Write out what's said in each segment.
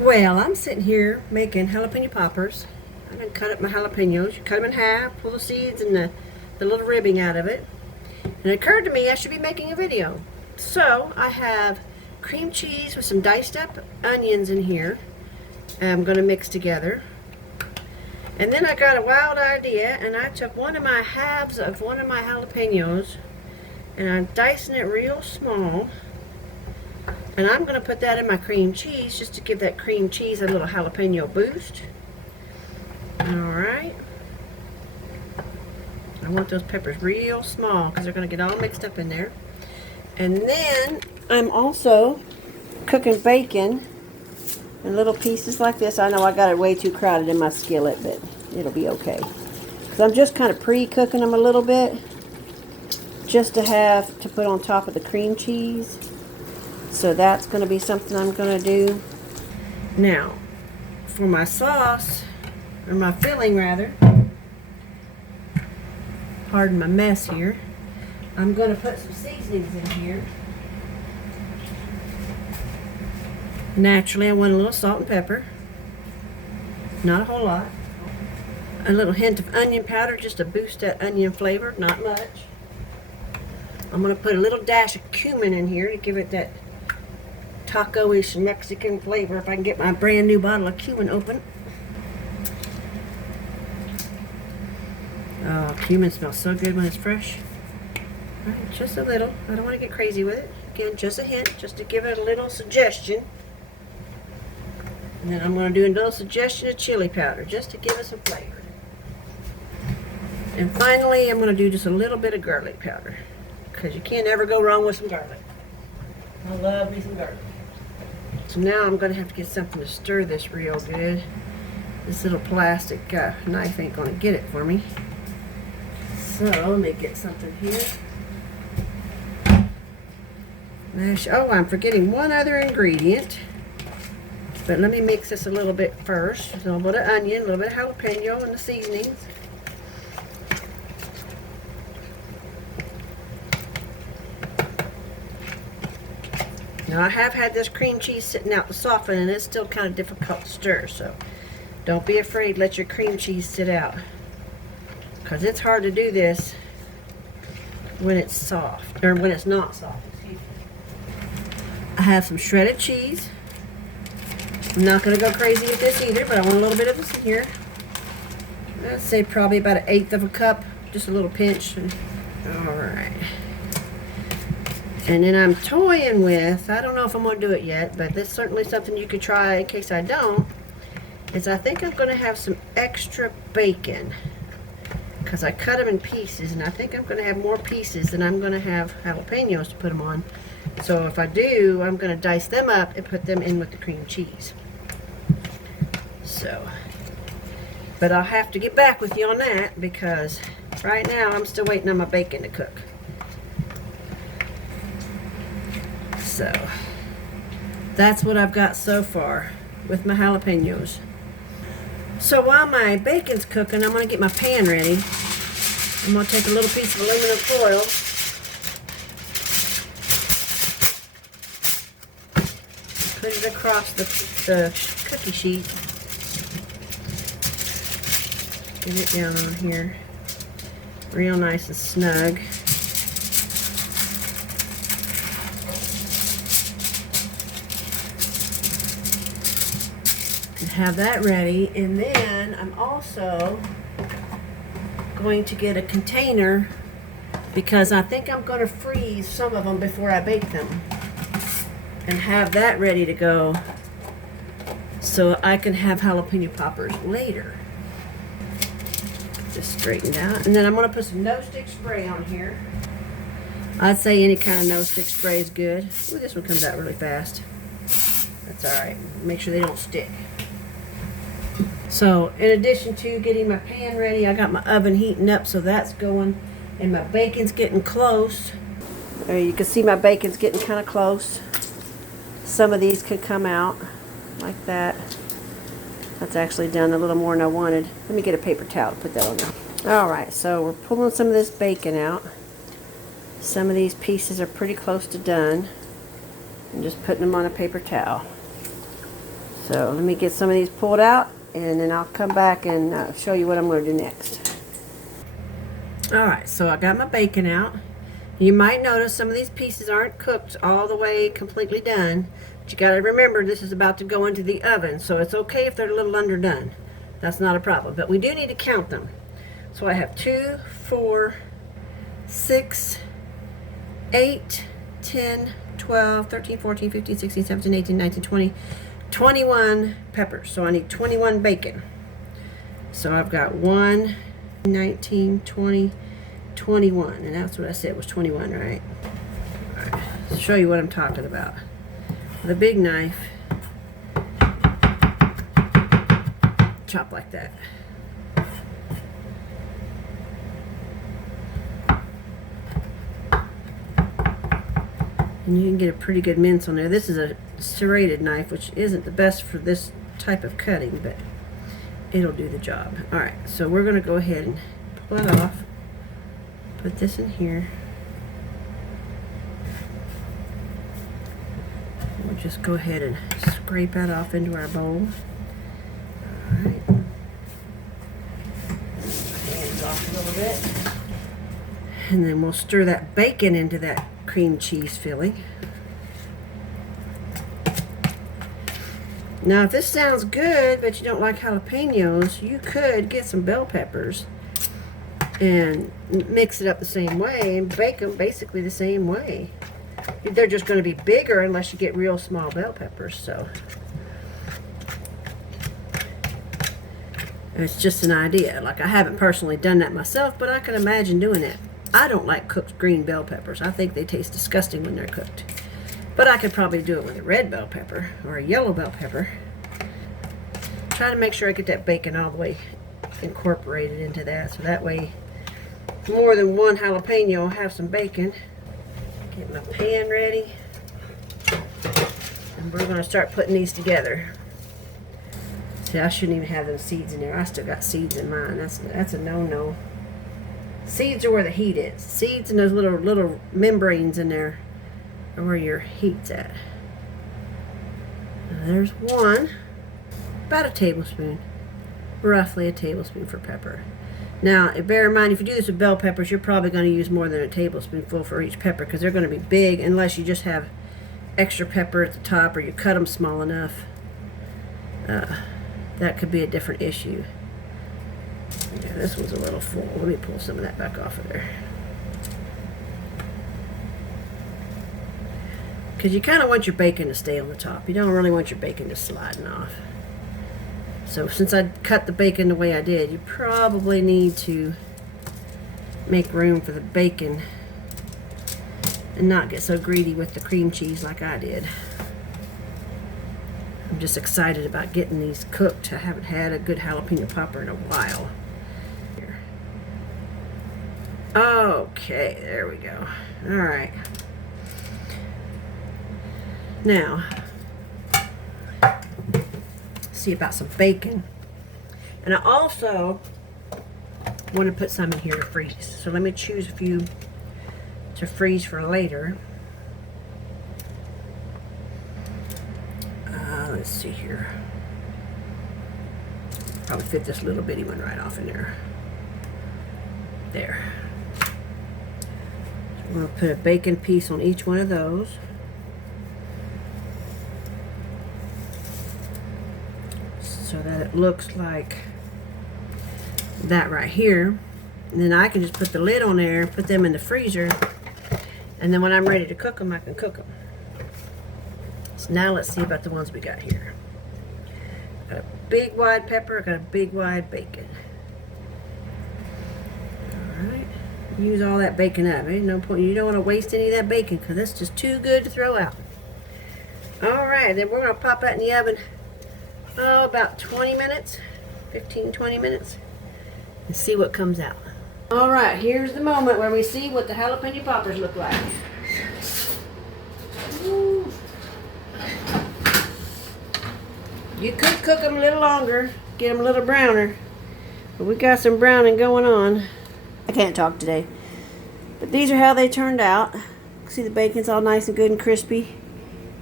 Well, I'm sitting here making jalapeno poppers. I done cut up my jalapenos. You cut them in half, pull the seeds and the little ribbing out of it. And it occurred to me I should be making a video. So I have cream cheese with some diced up onions in here. I'm going to mix together. And then I got a wild idea and I took one of my halves of one of my jalapenos and I'm dicing it real small. And I'm going to put that in my cream cheese just to give that cream cheese a little jalapeno boost. Alright. I want those peppers real small because they're going to get all mixed up in there. And then I'm also cooking bacon in little pieces like this. I know I got it way too crowded in my skillet, but it'll be okay. Because I'm just kind of pre-cooking them a little bit just to have to put on top of the cream cheese. So that's going to be something I'm going to do. Now, for my sauce, or my filling rather, pardon my mess here, I'm going to put some seasonings in here. Naturally, I want a little salt and pepper. Not a whole lot. A little hint of onion powder just to boost that onion flavor, not much. I'm going to put a little dash of cumin in here to give it that taco-ish Mexican flavor if I can get my brand new bottle of cumin open. Oh, cumin smells so good when it's fresh. All right, just a little. I don't want to get crazy with it. Again, just a hint, just to give it a little suggestion. And then I'm going to do a little suggestion of chili powder just to give it some flavor. And finally, I'm going to do just a little bit of garlic powder because you can't ever go wrong with some garlic. I love me some garlic. So now I'm going to have to get something to stir this real good. This little plastic knife ain't going to get it for me. So let me get something here. Oh, I'm forgetting one other ingredient. But let me mix this a little bit first. A little bit of onion, a little bit of jalapeno, and the seasonings. Now I have had this cream cheese sitting out to soften and it's still kind of difficult to stir, so don't be afraid, let your cream cheese sit out. Because it's hard to do this when it's soft, or when it's not soft, excuse me. I have some shredded cheese. I'm not going to go crazy with this either, but I want a little bit of this in here. I'd say probably about 1/8 of a cup, just a little pinch. Alright. And then I'm toying with, I don't know if I'm going to do it yet, but that's certainly something you could try in case I don't, is I think I'm going to have some extra bacon. Because I cut them in pieces, and I think I'm going to have more pieces than I'm going to have jalapenos to put them on. So if I do, I'm going to dice them up and put them in with the cream cheese. So, but I'll have to get back with you on that because right now I'm still waiting on my bacon to cook. So, that's what I've got so far with my jalapenos. So while my bacon's cooking, I'm going to get my pan ready. I'm going to take a little piece of aluminum foil. Put it across the cookie sheet. Get it down on here. Real nice and snug. Have that ready, and then I'm also going to get a container because I think I'm going to freeze some of them before I bake them and have that ready to go so I can have jalapeno poppers later. Just straightened out, and then I'm going to put some no-stick spray on here. I'd say any kind of no-stick spray is good. Ooh, this one comes out really fast. That's alright. Make sure they don't stick. So, in addition to getting my pan ready, I got my oven heating up, so that's going, and my bacon's getting close. You can see my bacon's getting kind of close. Some of these could come out like that. That's actually done a little more than I wanted. Let me get a paper towel to put that on there. Alright, so we're pulling some of this bacon out. Some of these pieces are pretty close to done. I'm just putting them on a paper towel. So let me get some of these pulled out, and then I'll come back and show you what I'm going to do next. Alright, so I got my bacon out. You might notice some of these pieces aren't cooked all the way completely done. But you got to remember this is about to go into the oven, so it's okay if they're a little underdone. That's not a problem, but we do need to count them. So I have 2, 4, 6, 8, 10, 12, 13, 14, 15, 16, 17, 18, 19, 20, 21 peppers. So I need 21 bacon. So I've got 1, 19, 20, 21, and that's what I said was 21, right? All right, to show you what I'm talking about. With a big knife, chop like that. And you can get a pretty good mince on there. This is a serrated knife, which isn't the best for this type of cutting, but it'll do the job. Alright, so we're going to go ahead and pull it off. Put this in here. We'll just go ahead and scrape that off into our bowl. Alright. Hands off a little bit. And then we'll stir that bacon into that cream cheese filling. Now if this sounds good but you don't like jalapenos, you could get some bell peppers and mix it up the same way and bake them basically the same way. They're just going to be bigger unless you get real small bell peppers. So it's just an idea. Like, I haven't personally done that myself, but I can imagine doing it. I don't like cooked green bell peppers. I think they taste disgusting when they're cooked. But I could probably do it with a red bell pepper or a yellow bell pepper. Try to make sure I get that bacon all the way incorporated into that, so that way more than one jalapeno will have some bacon. Get my pan ready. And we're going to start putting these together. See, I shouldn't even have those seeds in there. I still got seeds in mine. That's a no-no. Seeds are where the heat is. Seeds and those little membranes in there are where your heat's at. Now there's one. About a tablespoon. Roughly a tablespoon for pepper. Now, bear in mind, if you do this with bell peppers, you're probably going to use more than a tablespoonful for each pepper because they're going to be big unless you just have extra pepper at the top or you cut them small enough. That could be a different issue. Yeah, this one's a little full. Let me pull some of that back off of there. Because you kind of want your bacon to stay on the top. You don't really want your bacon just sliding off. So since I cut the bacon the way I did, you probably need to make room for the bacon and not get so greedy with the cream cheese like I did. I'm just excited about getting these cooked. I haven't had a good jalapeno popper in a while. Here. Okay, there we go. All right. Now, see about some bacon. And I also want to put some in here to freeze. So let me choose a few to freeze for later. Let's see here. Probably fit this little bitty one right off in there. There. So I'm going to put a bacon piece on each one of those. So that it looks like that right here. And then I can just put the lid on there, put them in the freezer, and then when I'm ready to cook them, I can cook them. So now let's see about the ones we got here. Got a big wide pepper, got a big wide bacon. Alright, use all that bacon up. Ain't no point, you don't want to waste any of that bacon because it's just too good to throw out. Alright, then we're going to pop that in the oven, about 20 minutes, 15-20 minutes, and see what comes out. Alright, here's the moment where we see what the jalapeno poppers look like. Ooh. You could cook them a little longer, get them a little browner, but we got some browning going on. I can't talk today. But these are how they turned out. See the bacon's all nice and good and crispy.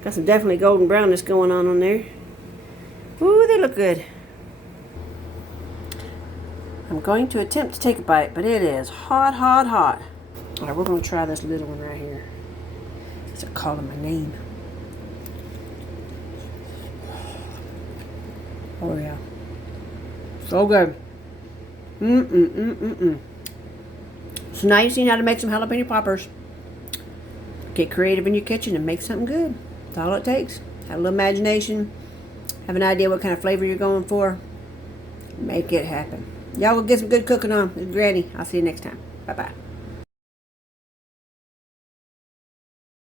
Got some definitely golden brownness going on there. Ooh, they look good. I'm going to attempt to take a bite, but it is hot, hot, hot. All right, we're going to try this little one right here. They're calling my name. Oh, yeah. So good. So now you've seen how to make some jalapeno poppers. Get creative in your kitchen and make something good. That's all it takes. Have a little imagination. Have an idea what kind of flavor you're going for. Make it happen. Y'all will get some good cooking on with Granny. I'll see you next time. Bye-bye.